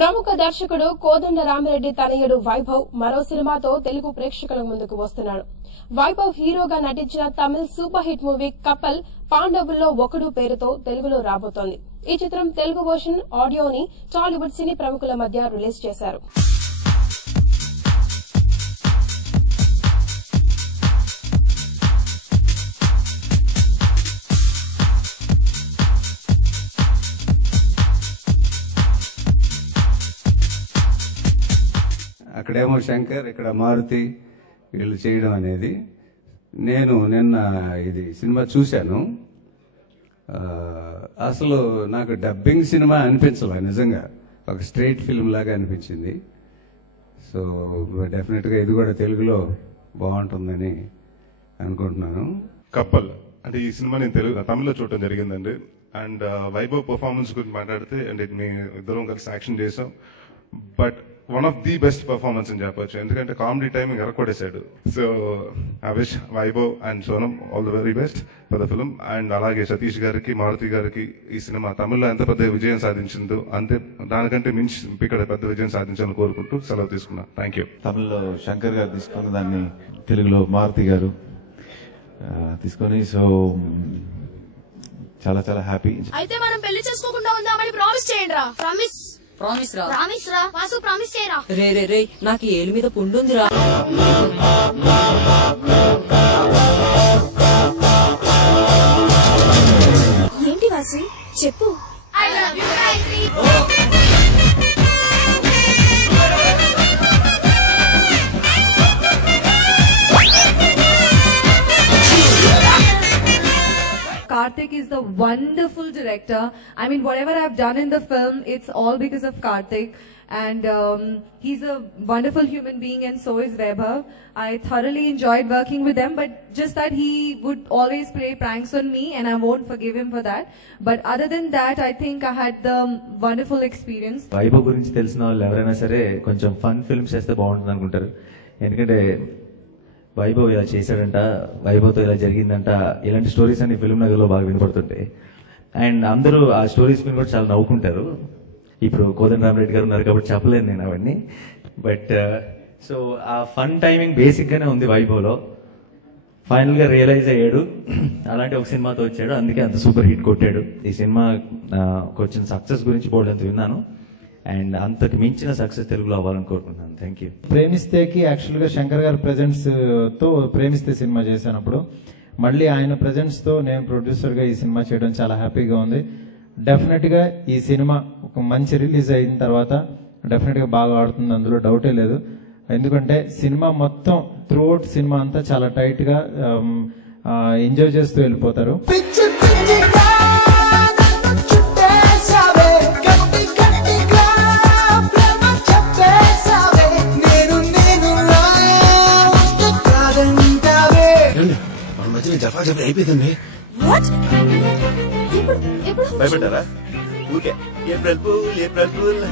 ప్రముఖ దర్శకుడు కోదండ రామిరెడ్డి తనయుడు వైభవ్ మరో సినిమాతో తెలుగు ప్రేక్షకుల ముందుకు వస్తున్నాడు. వైభవ్ హీరోగా నటించిన తమిళ సూపర్ హిట్ మూవీ కపల్ పాండవుల్లో ఒకడు పేరుతో తెలుగులో రాబోతోంది. ఈ చిత్రం తెలుగు వర్షన్ ఆడియోని టాలీవుడ్ సినీ ప్రముఖుల మధ్య రిలీజ్ చేశారు. అక్కడేమో శంకర్, ఇక్కడ మారుతి వీళ్ళు చేయడం అనేది. నేను నిన్న ఇది సినిమా చూశాను. అసలు నాకు డబ్బింగ్ సినిమా అనిపించలే, నిజంగా ఒక స్ట్రైట్ ఫిల్మ్ లాగా అనిపించింది. సో డెఫినెట్గా ఇది కూడా తెలుగులో బాగుంటుందని అనుకుంటున్నాను. కప్పల్ అంటే ఈ సినిమా నేను తమిళ్లో చూడటం జరిగిందండి. అండ్ వైభవ్ పర్ఫార్మెన్స్ గురించి మాట్లాడితే అంటే మీ ఇద్దరం కలిసి యాక్షన్ చేసాం. But one of the best performance అని చెప్పొచ్చు, ఎందుకంటే కామెడీ టైమింగ్ ఎరకొడేశాడు. So I wish Vaibhav and Sonam all the very best for the film. And అలాగే సతీష్ గారికి, మారుతి గారికి ఈ సినిమా తమిళ్లో ఎంత పెద్ద విజయం సాధించిందో అంతే దానికంటే మించి ఇక్కడ పెద్ద విజయం సాధించాలని కోరుకుంటూ సెలవు తీసుకున్నా. Thank you. తమిళ్లో శంకర్ గారు తీసుకున్న దాన్ని తెలుగులో మారుతి గారు తీసుకొని, సో చాలా చాలా హ్యాపీ. అయితే మనం పెళ్లి చేసుకోకుండా ఉందామని ప్రామిస్ చేయండి రా. ప్రామిస్ రా వాసు, ప్రామిస్ చేయరా. రే నాకు ఏలు మీద పుండుందిరా. ఏంటి వాసు చెప్పు. I love you Gayatri. Karthik is the wonderful director. I mean, whatever I've done in the film, it's all because of Karthik. And he's a wonderful human being, and so is Vaibhav. I thoroughly enjoyed working with them, but just that he would always play pranks on me, and I won't forgive him for that. But other than that, I think I had the wonderful experience. Vaibhav గురించి తెలిసిన వాళ్ళు ఎవరైనా సరే కొంచెం fun films చేస్తే బాగుంటుంది అనుకుంటారు. ఎందుకంటే వైభవ్ ఇలా చేశాడంట, వైభవ్తో ఇలా జరిగిందంట, ఇలాంటి స్టోరీస్ అన్ని ఫిల్మ్ నగర్లో బాగా వినపడుతుంటాయి. అండ్ అందరూ ఆ స్టోరీస్ మీద కూడా చాలా నవ్వుకుంటారు. ఇప్పుడు కోదండ రామిరెడ్డి గారు ఉన్నారు కాబట్టి చెప్పలేను నేను అవన్నీ. బట్ సో ఆ ఫన్ టైమింగ్ బేసిక్ గానే ఉంది వైభవ్లో. ఫైనల్ గా రియలైజ్ అయ్యాడు, అలాంటి ఒక సినిమాతో వచ్చాడు, అందుకే అంత సూపర్ హిట్ కొట్టాడు. ఈ సినిమా వచ్చిన సక్సెస్ గురించి బోర్డు విన్నాను, అండ్ అంతకు మించిన సక్సెస్ తెలుగులో అవ్వాలని కోరుకుంటున్నాను. Thank you. ప్రేమిస్తేకి యాక్చువల్ గా శంకర్ గారి ప్రెజెంట్స్ తో ప్రేమిస్తే సినిమా చేసినప్పుడు మళ్ళీ ఆయన ప్రెజెంట్స్ తో నేను ప్రొడ్యూసర్ గా ఈ సినిమా చేయడం చాలా హ్యాపీగా ఉంది. డెఫినెట్ గా ఈ సినిమా ఒక మంచి రిలీజ్ అయిన తర్వాత డెఫినెట్ గా బాగా ఆడుతుంది, అందులో డౌటే లేదు. ఎందుకంటే సినిమా మొత్తం త్రూఅవుట్ సినిమా అంతా చాలా టైట్ గా ఎంజాయ్ చేస్తూ వెళ్ళిపోతారు. అయిపోయిందండి. భయపడ్డారా? ఊరికే ఏప్రిల్ ఫూల్.